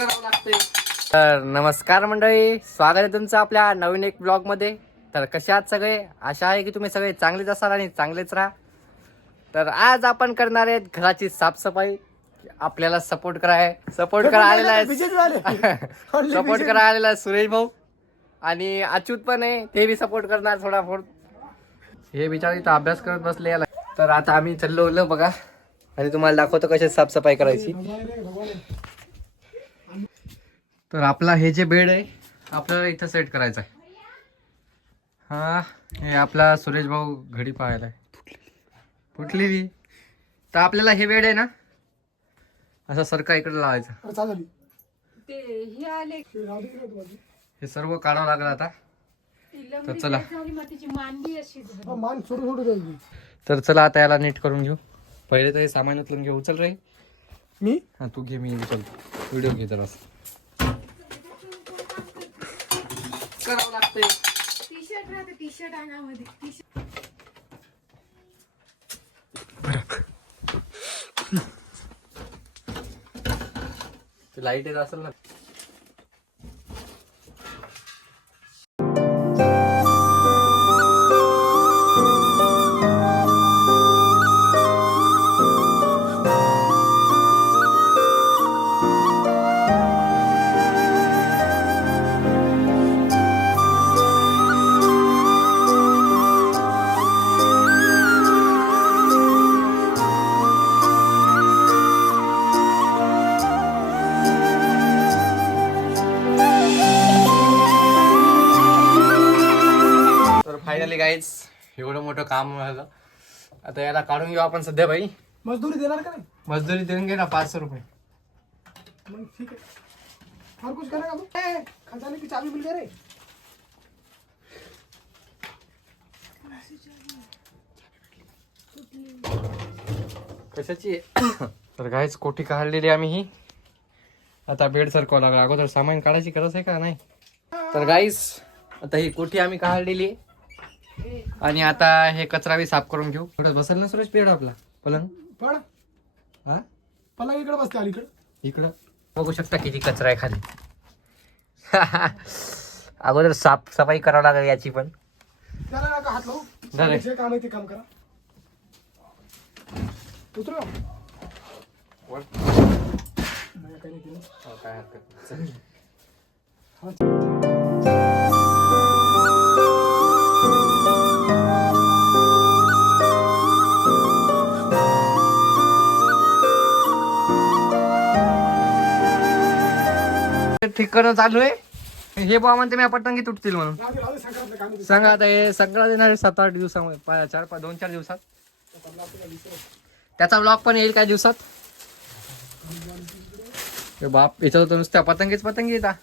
तर नमस्कार मंडळी, स्वागत आहे तुमचं आपल्या नवीन एक ब्लॉग मध्ये. तर कसे आहात सगळे? आशा आहे की तुम्ही सगळे चांगलेच असाल आणि चांगलेच राहा. तर आज आपण करणार आहेत घराची साफसफाई. आपल्याला सपोर्ट करा आलेला आहे सपोर्ट करा आलेला आहे सुरेश भाऊ आणि अच्युत पण आहे, ते बी सपोर्ट करणार थोडाफोड. हे बिचारे इथं अभ्यास करत बसले याला. तर आता आम्ही चाललो बघा आणि तुम्हाला दाखवतो कशी साफसफाई करायची. तर आपला हे जे बेड आहे आपल्याला इथं सेट करायचं आहे. हा, हे आपला सुरेश भाऊ घडी पाहायला फुटलेली. तर आपल्याला हे बेड आहे ना असं सरका इकडे लावायचं. हे सर्व काढावं लागलं आता. तर चला तर चला आता याला नीट करून घेऊ. पहिले तर हे सामान उचलून घेऊ. उचल रे मी. हा तू घे, मी उचलतो. व्हिडिओ घे जरा. करावं लागतंय. टी-शर्ट आणामध्ये लाईट येत असेल ना. फायनली गाईज एवढं मोठं काम झालं. आता याला काढून घेऊ आपण सध्या. भाई मजदूरी देणार का नाही? मजदूरी देऊन घे ना 500 रुपये. मग ठीक आहे. और कुछ करेगा मग? खजाने की चाबी मिल गई रे. कशाची? तर गाईज कोठी काढलेली आम्ही ही. आता बेड सरकवावं लागला. अगोदर सामान काढायची गरज आहे का नाही? तर गाईज आता ही कोठी आम्ही काढलेली आणि आता हे कचरा बी साफ करून घेऊ. थोडं बसल ना सुरेश बेड आपला पलंग. पड. हा, पलंग इकडे बसते अलीकडे. इकडं बघू शकता किती कचरा आहे खाली. अगोदर साफसफाई करावं लागेल याची पण. त्याला नका हात लावू. झालंय. जे काम आहे ते काम करा. उतरो. वर. नाही काही नाही केलं. काय हरकत नाही. ठिकाण चालू आहे. हे बुवा म्हणते मी पतंगी तुटतील म्हणून. राहू दे, संक्रांतला काम आहे. सांगा आता हे सगळं देणार 7-8 दिवसामध्ये. 2-4 दिवसात त्याचा ब्लॉग पण येईल काही दिवसात. हे बाप, याच्यात नुसत्या पतंगी येतात.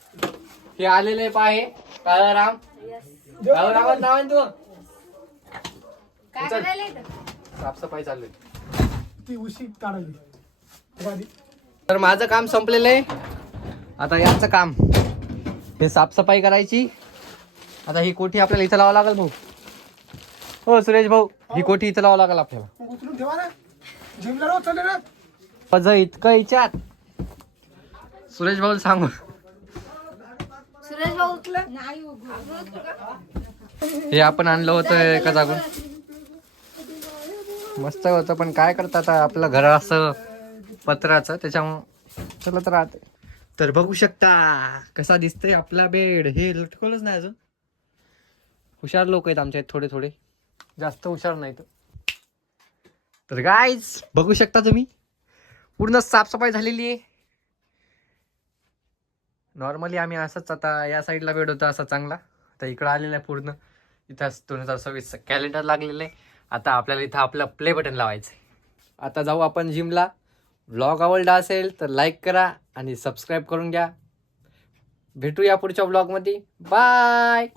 हे आलेले पाहे काळाराम. काळाराम नाव आहे तू. काय चल. करायला येतं? साफसफाई चालू आहे. ती उशी काढायली. वादी. तर माझं काम संपलेलं आहे. आता यांचं काम हे साफसफाई करायची. आता ही कोठी आपल्याला इथं लावावं लागेल भाऊ. हो सुरेश भाऊ, ही कोठी इथं लावावं लागेल आपल्याला. मग उचलून ठेवा ना. जिमला रोज चालले ना. माझं इतकं इच्छात सुरेश भाऊ सांगू. सुरेश भाऊ नाही हे आपण आणलं होतं एका जागून. मस्त होतं पण काय करतात आता, आपलं घर असं पत्राचं त्याच्यामुळं चलत राहते. तर बघू शकता कसा दिसतंय आपला बेड. हे लटकवलंच नाही अजून. हुशार लोक आहेत आमच्या थोडे जास्त हुशार नाहीत. तर गाईज बघू शकता तुम्ही पूर्ण साफसफाई झालेली आहे. नॉर्मली आम्ही असंच, आता या साईडला बेड होता असा चांगला. आता इकडं आलेला आहे पूर्ण. इथं 2026 कॅलेंडर लागलेलं आहे. आता आपल्याला इथं आपलं प्ले बटन लावायचं आहे. आता जाऊ आपण जिमला. व्लॉग आवडला असेल तर लाईक करा आणि सबस्क्राईब करून घ्या. भेटूया पुढच्या व्लॉगमध्ये. बाय.